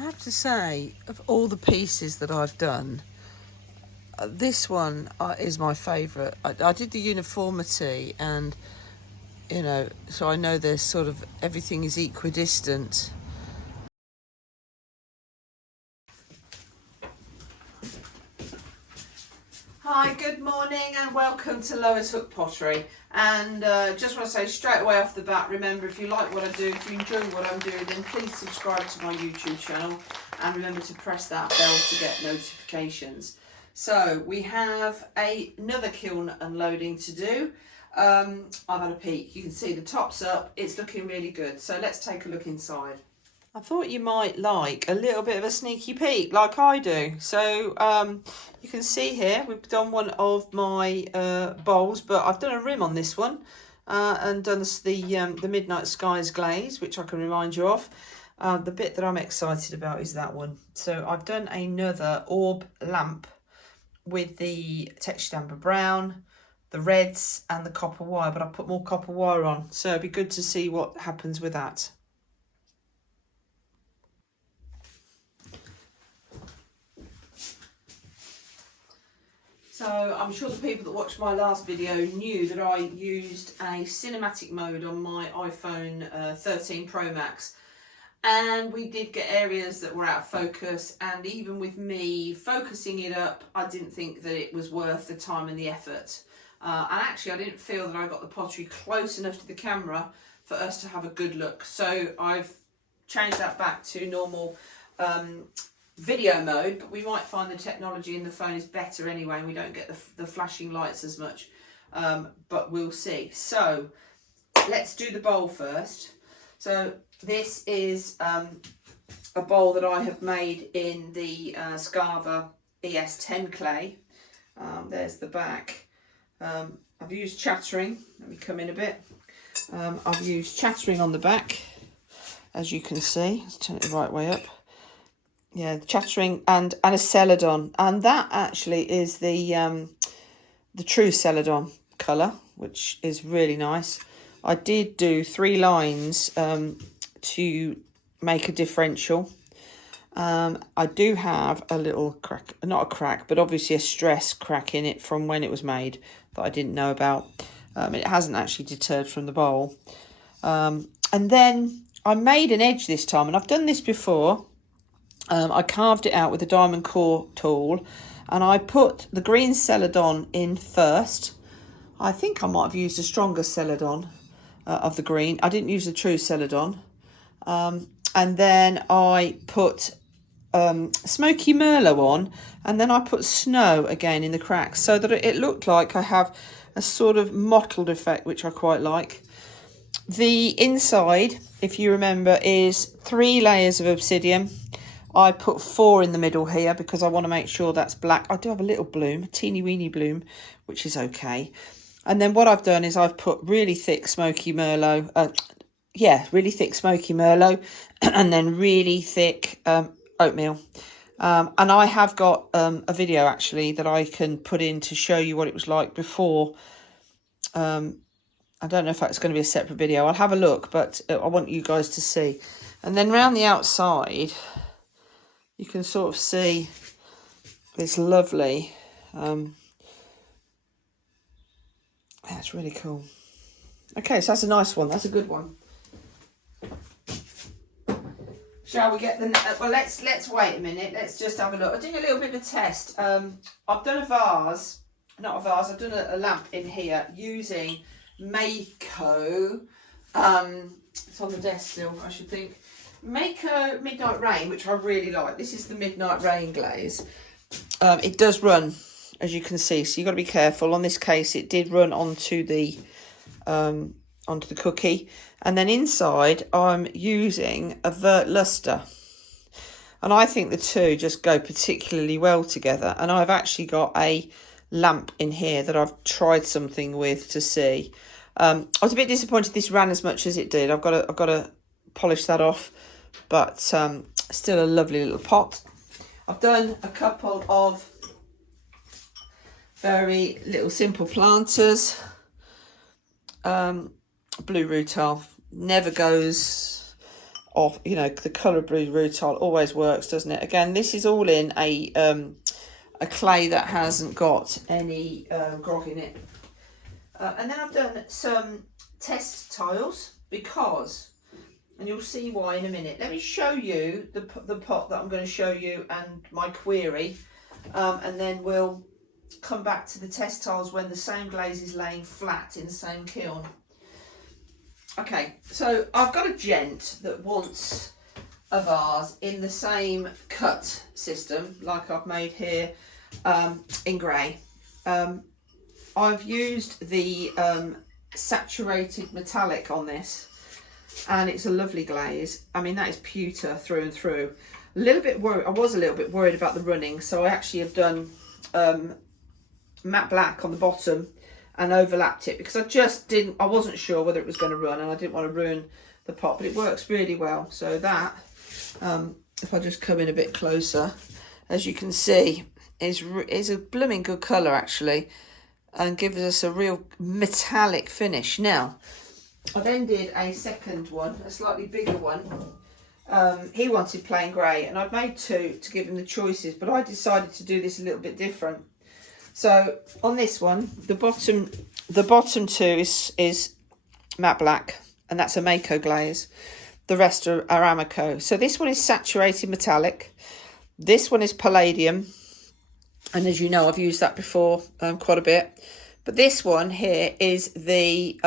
I have to say, of all the pieces that I've done, this one is my favourite. I did the uniformity, and you know, so I know there's sort of everything is equidistant. Hi, good morning and welcome to Lois Hook Pottery. And just want to say straight away off the bat, remember, if you like what I do, if you enjoy what I'm doing, then please subscribe to my YouTube channel and remember to press that bell to get notifications. So we have another kiln unloading to do. I've had a peek, you can see the top's up, it's looking really good. So let's take a look inside. I thought you might like a little bit of a sneaky peek like I do. So you can see here we've done one of my bowls, but I've done a rim on this one and done the Midnight Skies glaze, which I can remind you of. The bit that I'm excited about is that one. So I've done another orb lamp with the textured amber brown, the reds and the copper wire, but I put more copper wire on. So it'd be good to see what happens with that. So I'm sure the people that watched my last video knew that I used a cinematic mode on my iPhone 13 Pro Max, and we did get areas that were out of focus, and even with me focusing it up, I didn't think that it was worth the time and the effort. And actually I didn't feel that I got the pottery close enough to the camera for us to have a good look. So I've changed that back to normal video mode, but we might find the technology in the phone is better anyway, and we don't get the flashing lights as much, but we'll see. So let's do the bowl first. So this is a bowl that I have made in the Scava ES10 clay. There's the back. I've used chattering. Let me come in a bit. I've used chattering on the back, as you can see. Let's turn it the right way up. Yeah, chattering and a celadon, and that actually is the true celadon colour, which is really nice. I did do 3 lines to make a differential. I do have a little crack, not a crack, but obviously a stress crack in it from when it was made that I didn't know about. It hasn't actually deterred from the bowl. And then I made an edge this time, and I've done this before. I carved it out with a diamond core tool, and I put the green celadon in first. I think I might have used a stronger celadon of the green. I didn't use the true celadon. And then I put smoky merlot on, and then I put snow again in the cracks, so that it looked like I have a sort of mottled effect, which I quite like. The inside, if you remember, is 3 layers of obsidian. I put 4 in the middle here because I want to make sure that's black. I do have a little bloom, a teeny weeny bloom, which is okay. And then what I've done is I've put really thick smoky merlot, really thick smoky merlot, and then really thick oatmeal. And I have got a video actually that I can put in to show you what it was like before. I don't know if that's going to be a separate video. I'll have a look, but I want you guys to see. And then round the outside, you can sort of see this lovely, that's really cool. Okay, so that's a nice one. That's a good one. Shall we get the, well, let's wait a minute. Let's just have a look. I'm doing a little bit of a test. I've done a vase, not a vase, I've done a lamp in here using Mayco. It's on the desk still, I should think. Mayco Midnight Rain, which I really like. This is the Midnight Rain glaze. It does run, as you can see, so you've got to be careful. On this case, it did run onto the cookie. And then inside, I'm using a vert luster. And I think the two just go particularly well together. And I've actually got a lamp in here that I've tried something with to see. I was a bit disappointed this ran as much as it did. I've got to polish that off, but still a lovely little pot. I've done a couple of very little simple planters. Blue rutile never goes of, you know, the colour blue rutile always works, doesn't it? Again, this is all in a clay that hasn't got any grog in it. And then I've done some test tiles because, and you'll see why in a minute. Let me show you the pot that I'm going to show you and my query, and then we'll come back to the test tiles when the same glaze is laying flat in the same kiln. Okay, so I've got a gent that wants a vase in the same cut system like I've made here in grey. I've used the saturated metallic on this, and it's a lovely glaze. I mean, that is pewter through and through. A little bit worried, I was a little bit worried about the running, so I actually have done matte black on the bottom and overlapped it because I wasn't sure whether it was going to run, and I didn't want to ruin the pot, but it works really well. So that, if I just come in a bit closer, as you can see, is a blooming good colour actually, and gives us a real metallic finish. Now, I then did a second one, a slightly bigger one. He wanted plain grey, and I've made two to give him the choices, but I decided to do this a little bit different. So on this one, the bottom two is matte black, and that's a Mako glaze. The rest are Amaco. So this one is saturated metallic. This one is palladium, and as you know, I've used that before quite a bit. But this one here is the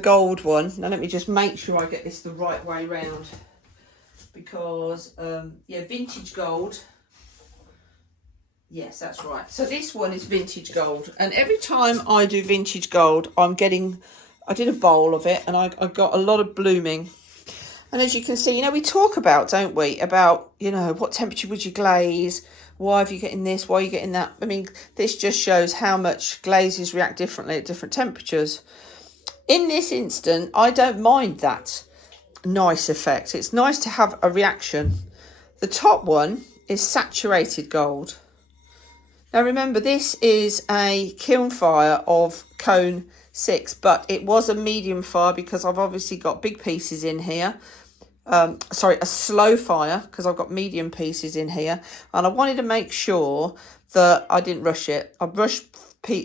gold one. Now let me just make sure I get this the right way round, because yeah, vintage gold. Yes, that's right. So this one is vintage gold, and every time I do vintage gold, I did a bowl of it, and I got a lot of blooming. And as you can see, you know, we talk about, don't we, about, you know, what temperature would you glaze? Why have you getting this? Why are you getting that? I mean, this just shows how much glazes react differently at different temperatures. In this instant, I don't mind that nice effect. It's nice to have a reaction. The top one is saturated gold. Now remember, this is a kiln fire of cone 6, but it was a medium fire because I've obviously got big pieces in here. Sorry, a slow fire because I've got medium pieces in here, and I wanted to make sure that I didn't rush it. I've rushed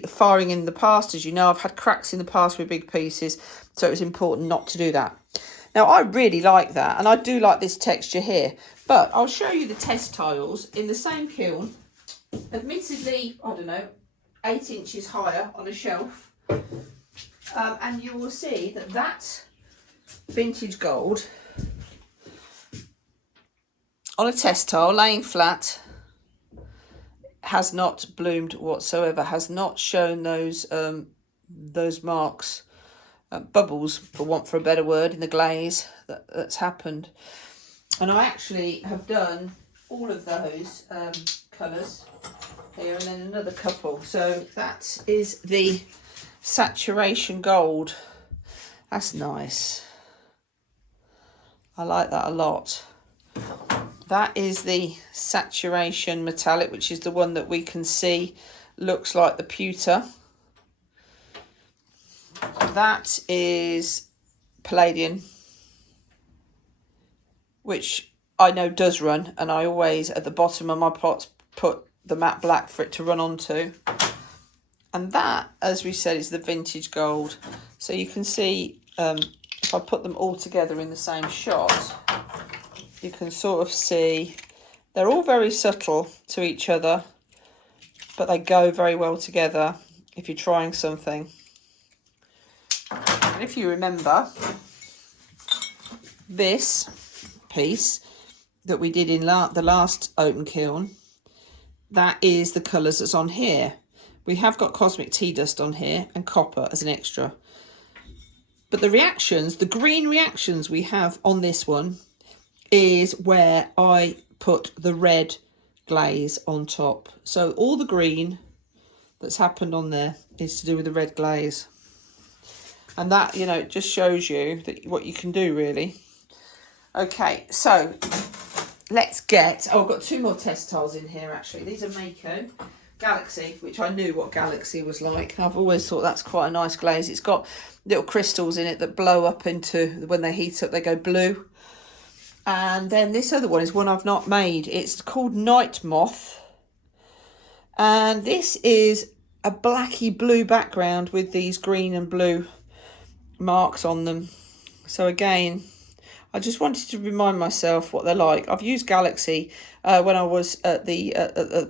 firing in the past, as you know. I've had cracks in the past with big pieces, so it was important not to do that. Now I really like that, and I do like this texture here, but I'll show you the test tiles in the same kiln. Admittedly, I don't know, 8 inches higher on a shelf, and you will see that vintage gold on a test tile laying flat has not bloomed whatsoever, has not shown those marks, bubbles for a better word, in the glaze that's happened. And I actually have done all of those colours here, and then another couple. So that is the saturation gold. That's nice. I like that a lot. That is the saturation metallic, which is the one that we can see looks like the pewter. That is palladium, which I know does run, and I always at the bottom of my pots put the matte black for it to run onto. And that, as we said, is the vintage gold. So you can see if I put them all together in the same shot, you can sort of see they're all very subtle to each other, but they go very well together if you're trying something. And if you remember, this piece that we did in the last open kiln, that is the colours that's on here. We have got cosmic tea dust on here and copper as an extra. But the reactions, the green reactions we have on this one, is where I put the red glaze on top. So all the green that's happened on there is to do with the red glaze. And that, you know, it just shows you that what you can do, really. Okay, so let's get... Oh, I've got 2 more test tiles in here, actually. These are Mayco. Galaxy, which I knew what Galaxy was like. I've always thought that's quite a nice glaze. It's got little crystals in it that blow up into, when they heat up, they go blue. And then this other one is one I've not made. It's called Night Moth. And this is a blacky blue background with these green and blue marks on them. So again, I just wanted to remind myself what they're like. I've used Galaxy when I was at the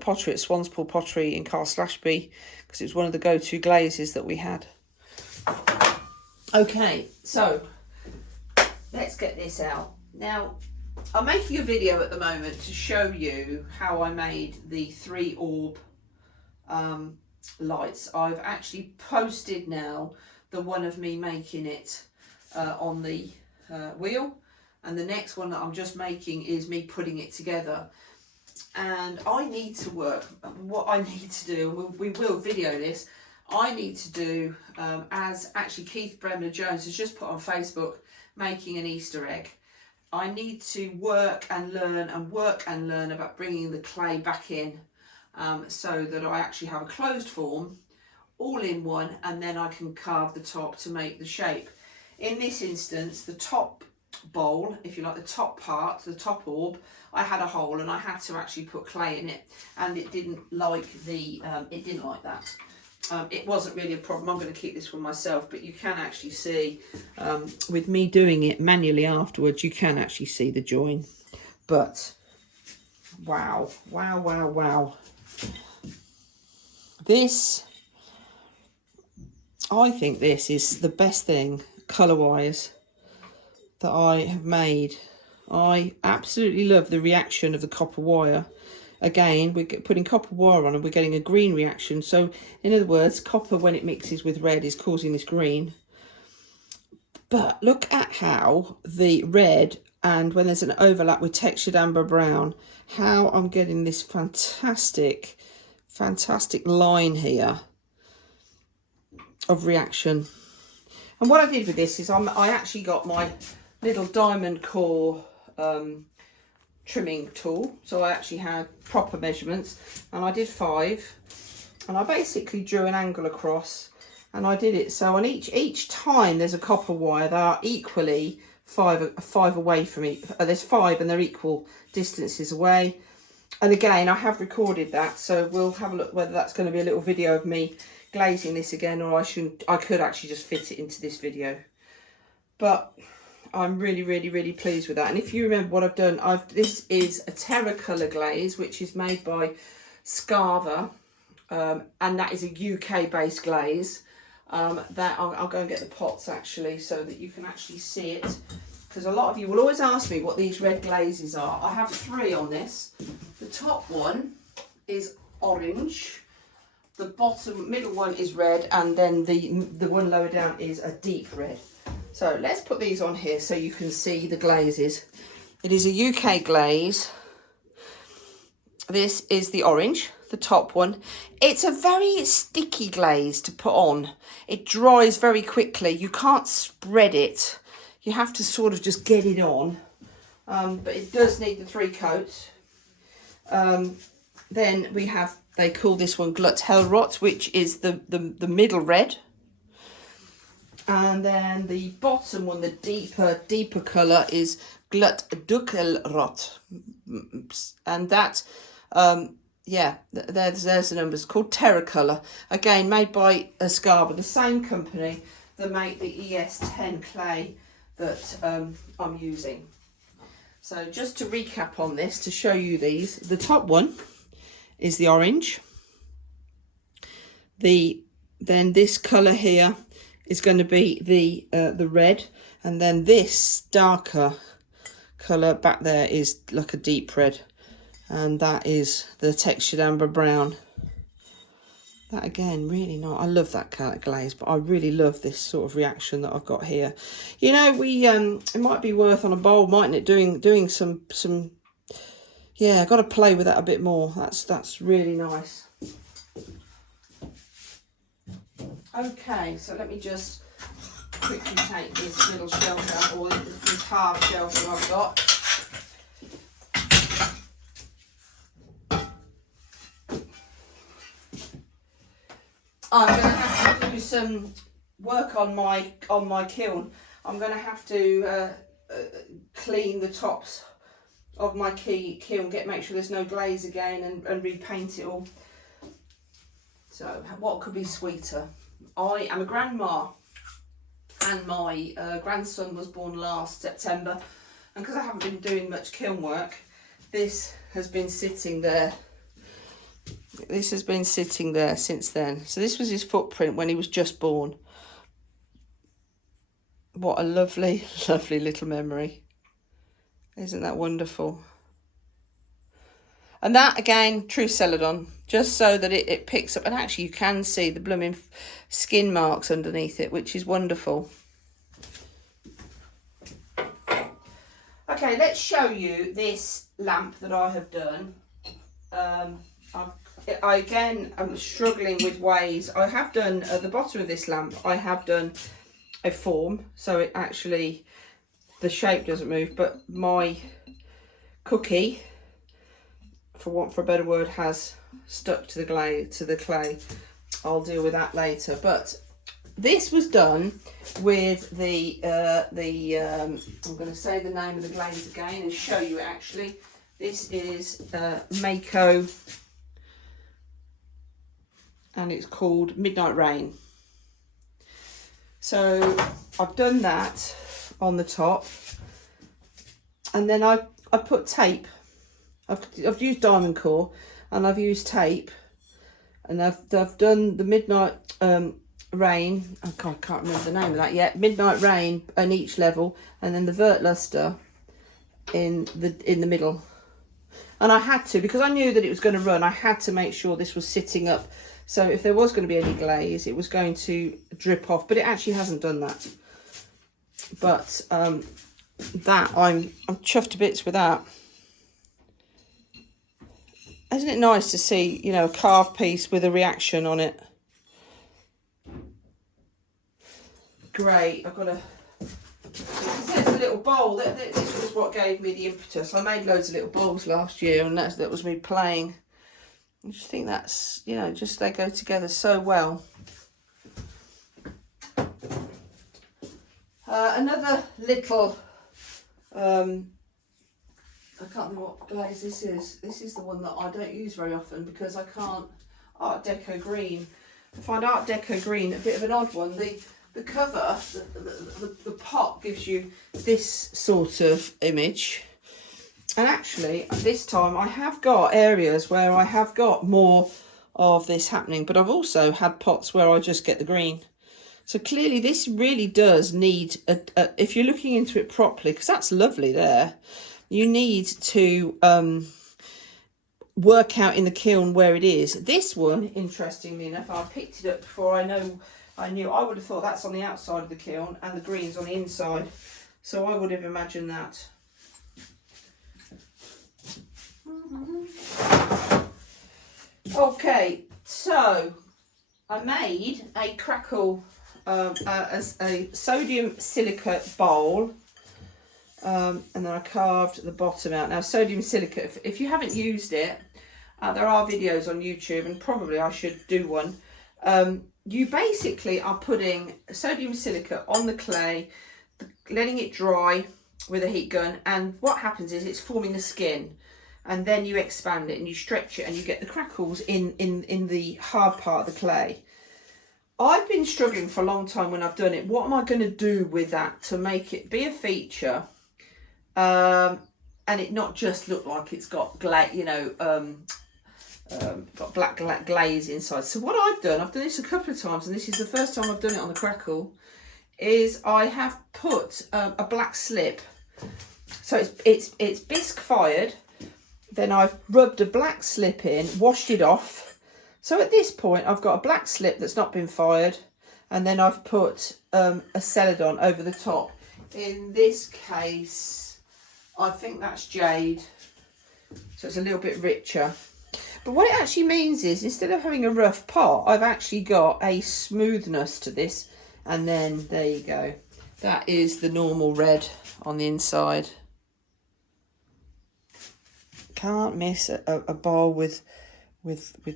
pottery at Swanspool Pottery in Castle Ashby, because it was one of the go-to glazes that we had. Okay, so let's get this out. Now, I'm making a video at the moment to show you how I made the 3 orb lights. I've actually posted now the one of me making it on the wheel, and the next one that I'm just making is me putting it together. And I need to work, what I need to do, we will video this, I need to do, as actually Keith Bremner Jones has just put on Facebook, making an Easter egg. I need to work and learn about bringing the clay back in, so that I actually have a closed form, all in one, and then I can carve the top to make the shape. In this instance, the top bowl, if you like, the top part, the top orb, I had a hole and I had to actually put clay in it, and it didn't like that. It wasn't really a problem. I'm going to keep this one myself, but you can actually see, with me doing it manually afterwards, you can actually see the join. But wow, wow, wow, wow. This, I think this is the best thing colour-wise that I have made. I absolutely love the reaction of the copper wire. Again, we're putting copper wire on and we're getting a green reaction. So in other words, copper, when it mixes with red, is causing this green. But look at how the red, and when there's an overlap with textured amber brown, how I'm getting this fantastic line here of reaction. And what I did with this is I actually got my little diamond core trimming tool. So I actually had proper measurements, and I did 5, and I basically drew an angle across, and I did it so on each time there's a copper wire, they are equally 5 away from each. There's 5 and they're equal distances away. And again, I have recorded that, so we'll have a look whether that's going to be a little video of me glazing this again, or I could actually just fit it into this video. But I'm really pleased with that. And if you remember what I've done, this is a Terracolor glaze, which is made by Scarva, and that is a UK based glaze. That I'll go and get the pots actually, so that you can actually see it, because a lot of you will always ask me what these red glazes are. I have 3 on this. The top one is orange, the middle one is red, and then the one lower down is a deep red. So let's put these on here so you can see the glazes. It is a UK glaze. This is the orange, the top one. It's a very sticky glaze to put on. It dries very quickly. You can't spread it. You have to sort of just get it on. But it does need the 3 coats. Then we have, they call this one Glut Hellrot, which is the middle red. And then the bottom one, the deeper colour, is Glut Dunkelrot. And that, yeah, there's the numbers. It's called Terracolor. Again, made by Scarva, the same company that make the ES10 clay that I'm using. So just to recap on this, to show you these, the top one is the orange. Then this colour here is going to be the red, and then this darker colour back there is like a deep red, and that is the textured amber brown. That again, really nice. I love that glaze, but I really love this sort of reaction that I've got here. You know, it might be worth on a bowl, mightn't it, doing some yeah, I've got to play with that a bit more. That's really nice. Okay, so let me just quickly take this little shelf out, or this half shelf that I've got. I'm going to have to do some work on my kiln. I'm going to have to clean the tops of my kiln, make sure there's no glaze again, and repaint it all. So what could be sweeter? I am a grandma, and my grandson was born last September, and because I haven't been doing much kiln work, this has been sitting there. This has been sitting there since then. So this was his footprint when he was just born. What a lovely, lovely little memory. Isn't that wonderful? And that, again, true Celadon, just so that it picks up. And actually you can see the blooming skin marks underneath it, which is wonderful. Okay, let's show you this lamp that I have done. I'm struggling with ways. I have done, at the bottom of this lamp, I have done a form, so it actually, the shape doesn't move, but my cookie, for want for a better word, has stuck to the clay. I'll deal with that later. But this was done with the I'm going to say the name of the glaze again and show you it actually. This is Mako, and it's called Midnight Rain. So I've done that on the top, and then I put tape. I've used diamond core, and I've used tape, and I've done the Midnight Rain. I can't remember the name of that yet. Midnight Rain on each level, and then the vert luster in the middle. And I had to, because I knew that it was going to run, I had to make sure this was sitting up. So if there was going to be any glaze, it was going to drip off, but it actually hasn't done that. But that I'm chuffed to bits with that. Isn't it nice to see, you know, a carved piece with a reaction on it? Great. I've got a. There's a little bowl. This was what gave me the impetus. I made loads of little bowls last year, and that was me playing. I just think that's, you know, just they go together so well. Another little, I can't remember what glaze this is. This is the one that I don't use very often because I can't. Art Deco green. I find Art Deco green a bit of an odd one. The cover, the pot gives you this sort of image. And actually, this time I have got areas where I have got more of this happening, but I've also had pots where I just get the green. So clearly this really does need, if you're looking into it properly, because that's lovely there, you need to work out in the kiln where it is. This one, interestingly enough, I picked it up before I knew. I would have thought that's on the outside of the kiln and the green's on the inside. So I would have imagined that. Okay, so I made a crackle as a sodium silicate bowl, and then I carved the bottom out. Now sodium silicate, if you haven't used it, there are videos on YouTube, and probably I should do one. You basically are putting sodium silicate on the clay, letting it dry with a heat gun, and what happens is it's forming a skin, and then you expand it and you stretch it and you get the crackles in the hard part of the clay. I've been struggling for a long time when I've done it. What am I going to do with that to make it be a feature, and it not just look like it's got got black glaze inside? So what I've done this a couple of times, and this is the first time I've done it on the crackle, is I have put a black slip. So it's bisque fired. Then I've rubbed a black slip in, washed it off. So at this point, I've got a black slip that's not been fired, and then I've put a Celadon over the top. In this case, I think that's jade, so it's a little bit richer. But what it actually means is, instead of having a rough pot, I've actually got a smoothness to this, and then there you go. That is the normal red on the inside. Can't miss a bowl with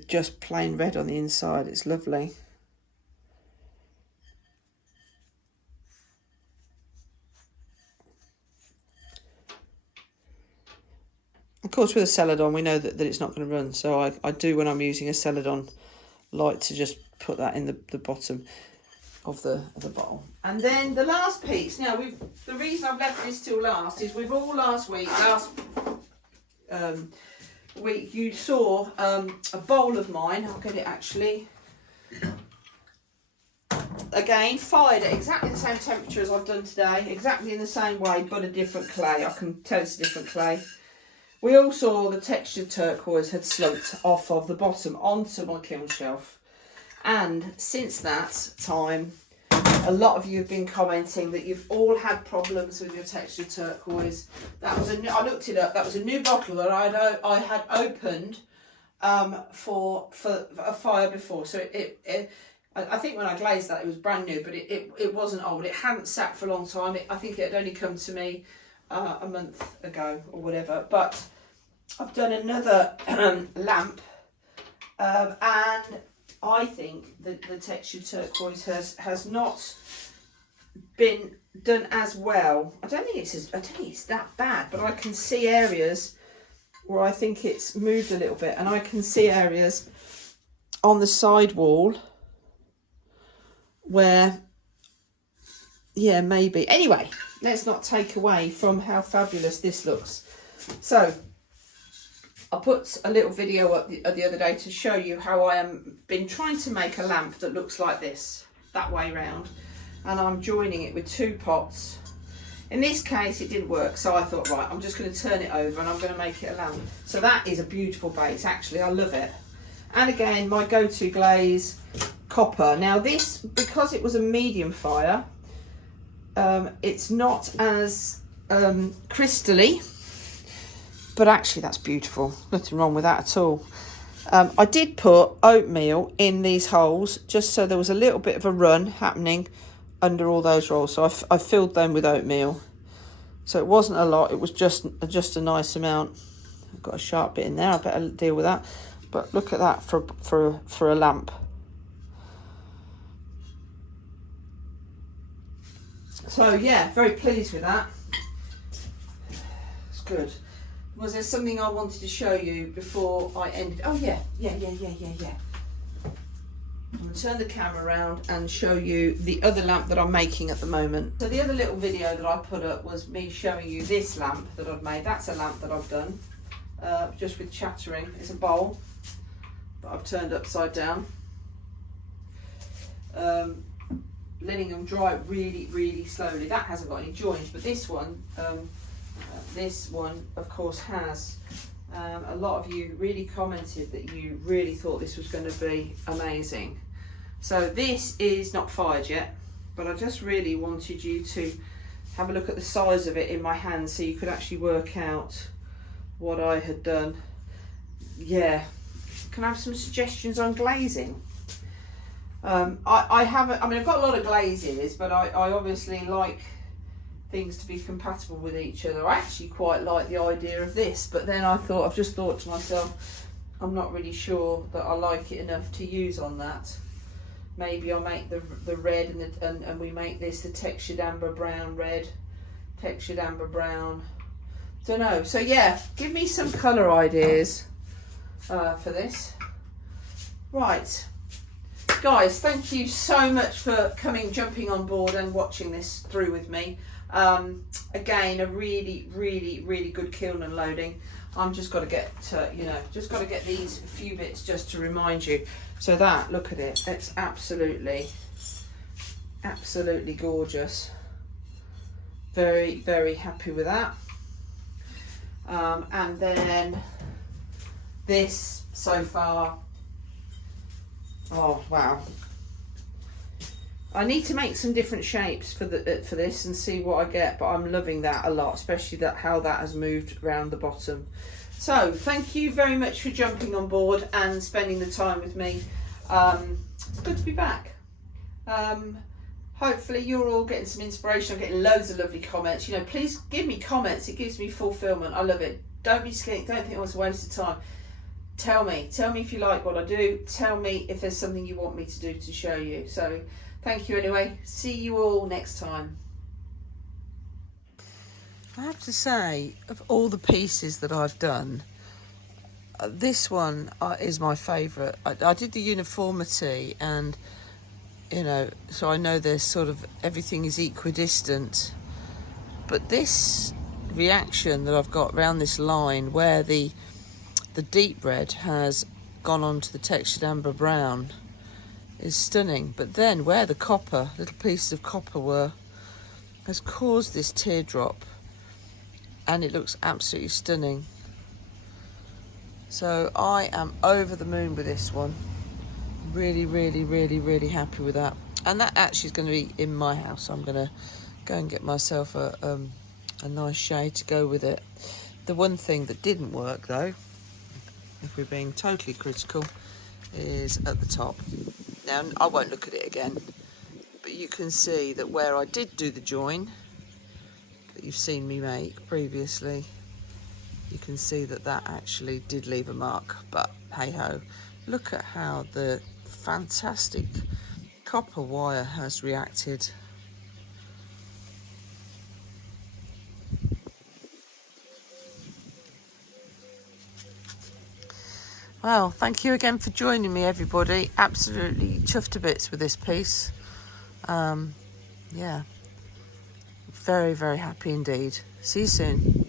just plain red on the inside. It's lovely. course, with a Celadon, we know that it's not going to run. So I do, when I'm using a Celadon, like to just put that in the bottom of the bottle. And then the last piece. Now, the reason I've left this till last is we've all last week you saw a bowl of mine. I'll get it actually. Again, fired at exactly the same temperature as I've done today, exactly in the same way, but a different clay. I can tell it's a different clay. We all saw the textured turquoise had slumped off of the bottom onto my kiln shelf. And since that time, a lot of you have been commenting that you've all had problems with your textured turquoise. That was I looked it up. That was a new bottle that I had opened for a fire before. So I think when I glazed that, it was brand new, but it wasn't old. It hadn't sat for a long time. I think it had only come to me a month ago or whatever. But I've done another lamp, and I think that the textured turquoise has not been done as well. I don't think it's that bad, but I can see areas where I think it's moved a little bit, and I can see areas on the side wall where, yeah, maybe. Anyway, let's not take away from how fabulous this looks. So I put a little video up the other day to show you how I am been trying to make a lamp that looks like this, that way round, and I'm joining it with 2 pots. In this case it didn't work, so I thought, right, I'm just going to turn it over and I'm going to make it a lamp. So that is a beautiful base, actually. I love it. And again, my go-to glaze, copper. Now this, because it was a medium fire, it's not as crystally, but actually that's beautiful. Nothing wrong with that at all. I did put oatmeal in these holes just so there was a little bit of a run happening under all those rolls. So I filled them with oatmeal. So it wasn't a lot, it was just a nice amount. I've got a sharp bit in there, I better deal with that. But look at that for a lamp. So yeah, very pleased with that. It's good. Was there something I wanted to show you before I ended? Oh yeah. I'm going to turn the camera around and show you the other lamp that I'm making at the moment. So the other little video that I put up was me showing you this lamp that I've made. That's a lamp that I've done, just with chattering. It's a bowl that I've turned upside down. Letting them dry really, really slowly. That hasn't got any joints, but this one of course has. A lot of you really commented that you really thought this was going to be amazing. So this is not fired yet, but I just really wanted you to have a look at the size of it in my hand so you could actually work out what I had done. Yeah, can I have some suggestions on glazing? I haven't, I mean, I've got a lot of glazes, but I obviously like things to be compatible with each other. I actually quite like the idea of this, but then I've just thought to myself, I'm not really sure that I like it enough to use on that. Maybe I'll make the red and we make this the textured amber brown red, textured amber brown. Don't know. So yeah, give me some colour ideas for this. Right. Guys, thank you so much for jumping on board and watching this through with me. Again, a really, really, really good kiln and loading. I'm just got to get just got to get these few bits just to remind you. So that, look at it, it's absolutely gorgeous. Very, very happy with that. And then this so far, oh wow. I need to make some different shapes for this and see what I get, but I'm loving that a lot, especially how that has moved around the bottom. So thank you very much for jumping on board and spending the time with me. It's good to be back. Hopefully you're all getting some inspiration. I'm getting loads of lovely comments. You know, please give me comments. It gives me fulfillment. I love it. Don't be scared. Don't think it was a waste of time. Tell me if you like what I do. Tell me if there's something you want me to do to show you. So thank you anyway. See you all next time. I have to say, of all the pieces that I've done, this one is my favourite. I did the uniformity, and you know, so I know there's sort of everything is equidistant, but this reaction that I've got around this line where the deep red has gone on to the textured amber brown is stunning, but then where the copper, little pieces of copper were, has caused this teardrop, and it looks absolutely stunning. So I am over the moon with this one. Really, really, really, really happy with that. And that actually is going to be in my house. I'm going to go and get myself a nice shade to go with it. The one thing that didn't work though, if we're being totally critical, is at the top. Now, I won't look at it again, but you can see that where I did do the join that you've seen me make previously, you can see that that actually did leave a mark, but hey ho. Look at how the fantastic copper wire has reacted. Well, thank you again for joining me, everybody. Absolutely chuffed to bits with this piece. Yeah, very, very happy indeed. See you soon.